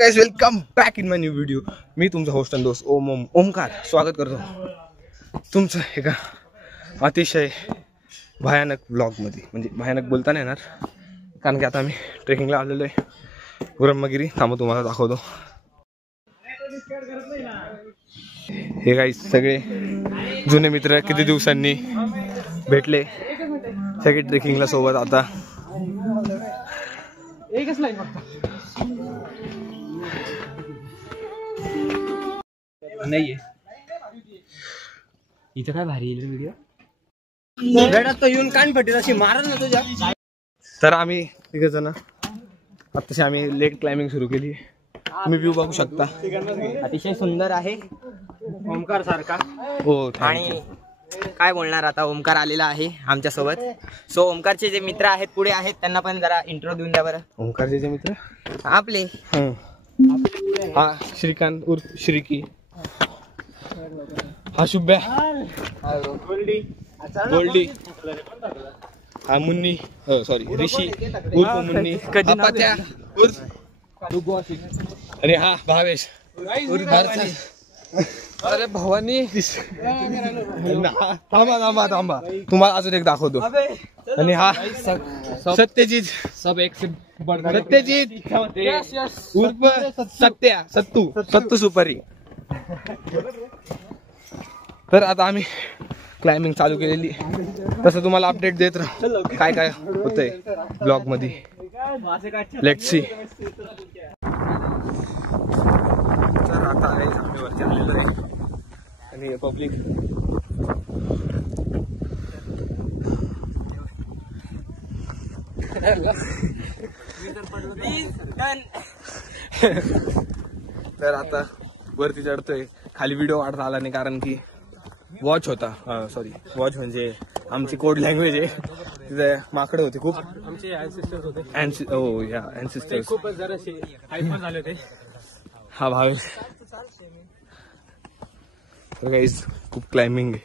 Guys welcome back in my new video. मी तुमचा host आणि दोस्त ओमकार स्वागत करतो तुमचं एका अतिशय भयानक ब्लॉगमध्ये. म्हणजे भयानक बोलता नाही येणार कारण की आता आम्ही ट्रेकिंगला आलेलो आहे ब्रह्मगिरी. थांबा तुम्हाला दाखवतो. हे गाइस सगळे जुने मित्र किती दिवसांनी भेटले, सगळे ट्रेकिंगला सोबत. आता एकच लाईन नाहीये इथं. काय भारी येईल व्हिडिओ गडात येऊन कान फटेल अशी मारल ना तुझ्या. तर आम्ही तिघ जण आताशी आम्ही लेट क्लाइम्बिंग सुरू केली. तुम्ही व्ह्यू बघू शकता, अतिशय सुंदर आहे ओमकार सारखा. हो. आणि काय बोलणार आता, ओमकार आलेला आहे आमच्या सोबत. सो ओमकारचे जे मित्र आहेत पुढे आहेत, त्यांना पण जरा इंट्रो देऊन द्या बरं. ओंकारचे जे मित्र आपले हा श्रीकांत उर्फ श्रीकी, हा शुभ्या, गोल्डी, हा मुन्नी, सॉरी ऋषी उर्फ मुन्नी, हा पत्या उर्फ आणि हा भावेश उर्फ भारती. अरे भवानी थांबा थांबा थांबा, तुम्हाला अजून एक दाखवतो. आणि हा सत्यजित, सत्यजित उर्फ सत्या, सत्तू सुपारी. तर आता आम्ही क्लाइम्बिंग चालू केलेली. तसं तुम्हाला अपडेट देत राहू काय काय होतंय ब्लॉग मध्ये. Let's see. तर आता आम्ही वरती आलेलो आहे आणि पब्लिक तर आता वरती चढतोय. खाली व्हिडिओ काढता आला नाही कारण की वॉच होता. सॉरी, वॉच म्हणजे आमची कोड लँग्वेज आहे. तिथे माकडे होते खूप, आमचे अँसेस्टर्स होते. हो या अँसेस्टर्स खूप जरासे हायपर झाले होते. हा भावेश. तर गाईज खूप क्लाइम्बिंग आहे.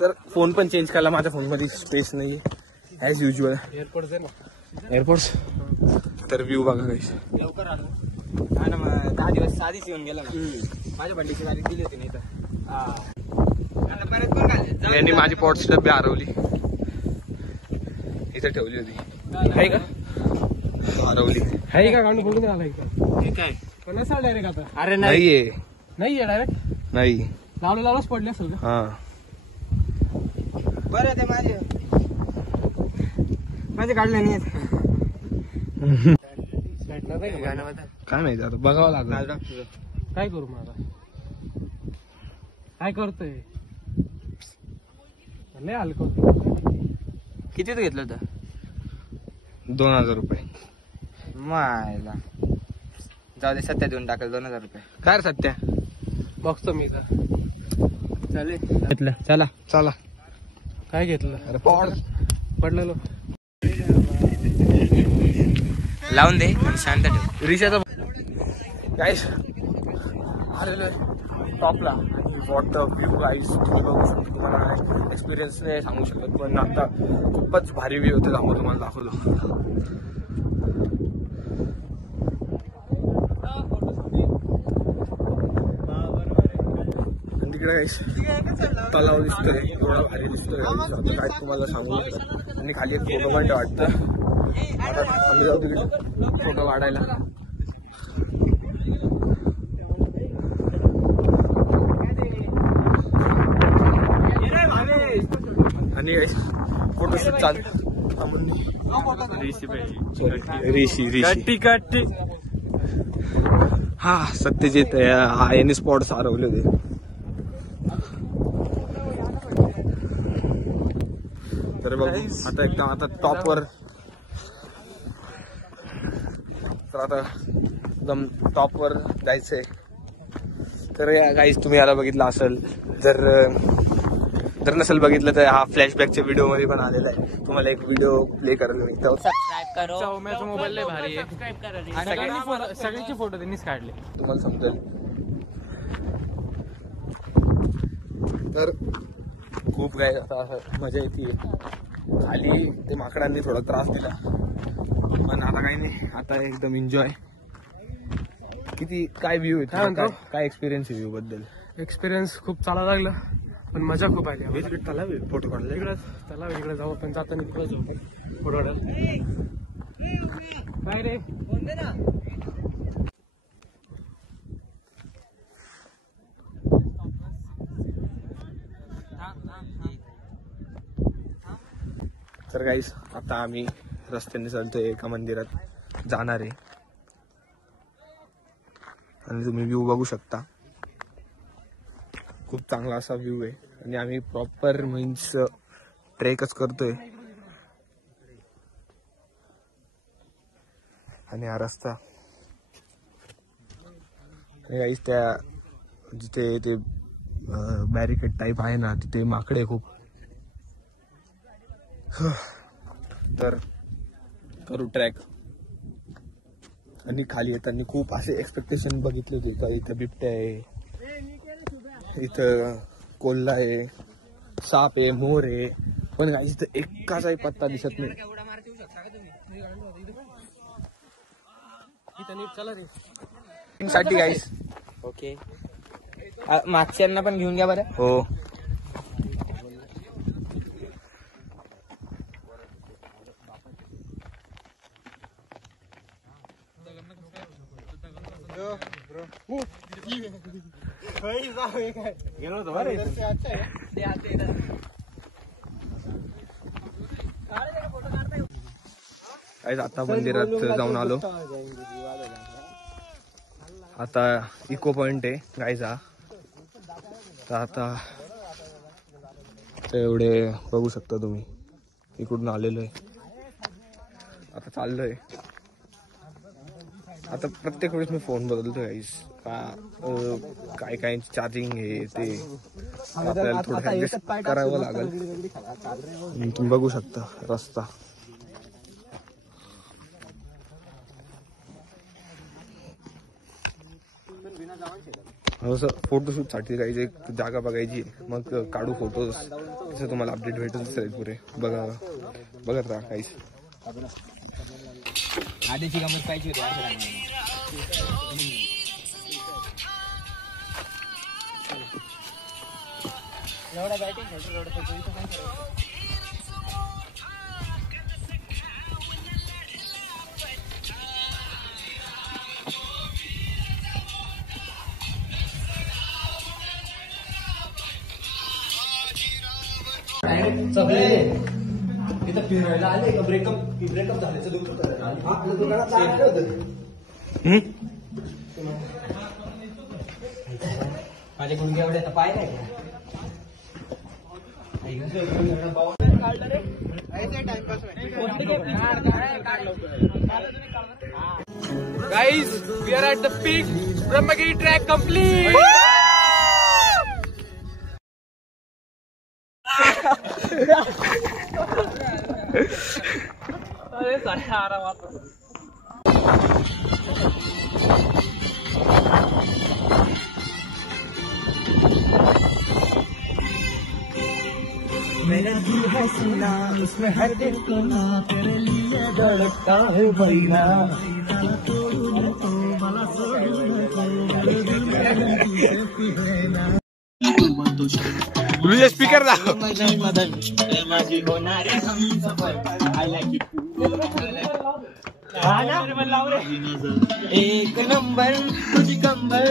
तर फोन पण चेंज केला, माझ्या फोन मध्ये स्पेस नाहीये ॲज युजल. एअरपोर्ट्स. तर व्ह्यू बघा गाईज. लवकर आलो ना, मग 10 दिवस आधीच येऊन गेला ना. माझ्या बड्डेची तारीख दिली होती नाही तर परत कोण घाल. यांनी माझी पॉट्स डब्बी हरवली, इथे ठेवली होती. आहे का हरवली? आहे का गांडू बघून आलाय का? हे काय पण असा डायरेक्ट आता? अरे नाहीये, नाहीये डायरेक्ट नाही लावलेलाच पडले असेल का? हा बरं ते माझे काढले नाही. काय माहिती, आता बघावं लागलं. काय करू मला, काय करतोय लय हलकं. किती घेतलं होतं? 2000 रुपये. मायला जाऊ दे, सत्या देऊन टाकल 2000 रुपये. काय रे सत्या? बघतो मी तर. चालेल घेतलं, चला चला. काय घेतलं? अरे पॉड पडलेलो. लावून दे, शांत ठेव. रिशाचा गाईस आलेलो टॉपला. वॉट व्ह्यू गाईस तुम्ही बघू शकता. तुम्हाला एक्सपिरियन्स नाही सांगू शकत, पण आता खूपच भारी व्ह्यू होते. त्यामुळे तुम्हाला दाखवतो. आणि तिकडे गाईस तलाव दिसतोय, एवढा भारी दिसतोय आता काय तुम्हाला सांगू शकत. आणि खाली एक फोटो पॉईंट वाटतं. आता आम्ही जाऊ तिकडे फोटो काढायला. आणि फोटोशूट चालू. ऋषी हा सत्यजित, हा यांनी स्पॉट्स हरवले होते. तर बघ आता एकदम आता टॉपवर. तर आता एकदम टॉपवर जायचंय. तर गाईज तुम्ही याला बघितलं असेल, जर नसेल बघितलं तर हा फ्लॅशबॅकच्या व्हिडिओ मध्ये पण आलेला आहे. तुम्हाला एक व्हिडिओ प्ले करायला मिळतो. सबस्क्राईब करो. सौम्याचा मोबाईल लय भारी आहे. सगळ्यांचे फोटो त्यांनीच काढले, तुम्हाला समजेल. तर खूप काय आता मजा येते. खाली ते माकडांनी थोडा त्रास दिला. पण आता काही नाही, आता एकदम एन्जॉय. किती काय व्ह्यू आहे, काय म्हणतो? काय एक्सपिरियन्स आहे व्ह्यू बद्दल? एक्सपिरियन्स खूप चालायला लागलं, पण मजा खूप आली. फोटो काढला इकडं चला, इकडे जाऊ आपण, जाताना तिकडे जाऊ फोटो काढायला. काय रे तर गाईस, आता आम्ही रस्त्याने चालतोय, एका मंदिरात जाणार आहे आणि तुम्ही व्ह्यू बघू शकता. खूप चांगला असा व्ह्यू आहे आणि आम्ही प्रॉपर मीन्स ट्रेकच करतोय. आणि हा रस्ता गाईस, त्या जिथे ते बॅरिकेड टाईप आहे ना, तिथे माकडे खूप. तर करू ट्रॅक. आणि खाली येताना खूप असे एक्सपेक्टेशन बघितले होते का इथं बिबट्या आहे, इथं कोल्हा आहे, साप आहे, मोर आहे, पण गाईस इथं एकाचाही पत्ता दिसत नाही. चला रे साठी गाईस. ओके, मागच्यांना पण घेऊन घ्या बरं. हो, आता मंदिरात जाऊन आलो. आता इको पॉइंट आहे गायचा. तर आता एवढे बघू शकता तुम्ही, इकडून आलेलो आहे, आता चाललोय. आता प्रत्येक वेळेस मी फोन बदलतो गाईस, काय काय चार्जिंग आहे ते आपल्याला थोडं ऍडजस्ट करावं लागेल. तुम्ही बघू शकता रस्ता. असं फोटोशूट साठी काही एक जागा बघायची, मग काढू फोटोज, तसं तुम्हाला अपडेट भेटतच राहील पुरे. बघत राहा काहीच. आधीची गमत पाहिजे एवढा बॅटिंग इथं फिरायला आले का ब्रेकअप झाल्याचं दुःख होतं आणि आपल्या दुकानात जायचं होतं. माझे गुडघे एवढे तर पाहिजे का? Guys, we are at the peak. Brahmagiri track complete. अरे सारा मेरा दिल है सुना, उसमें हर दिल को ना तेरे लिए धड़कता है भैया. स्पीकर माझी होणारी एक नंबर तुझी कंबर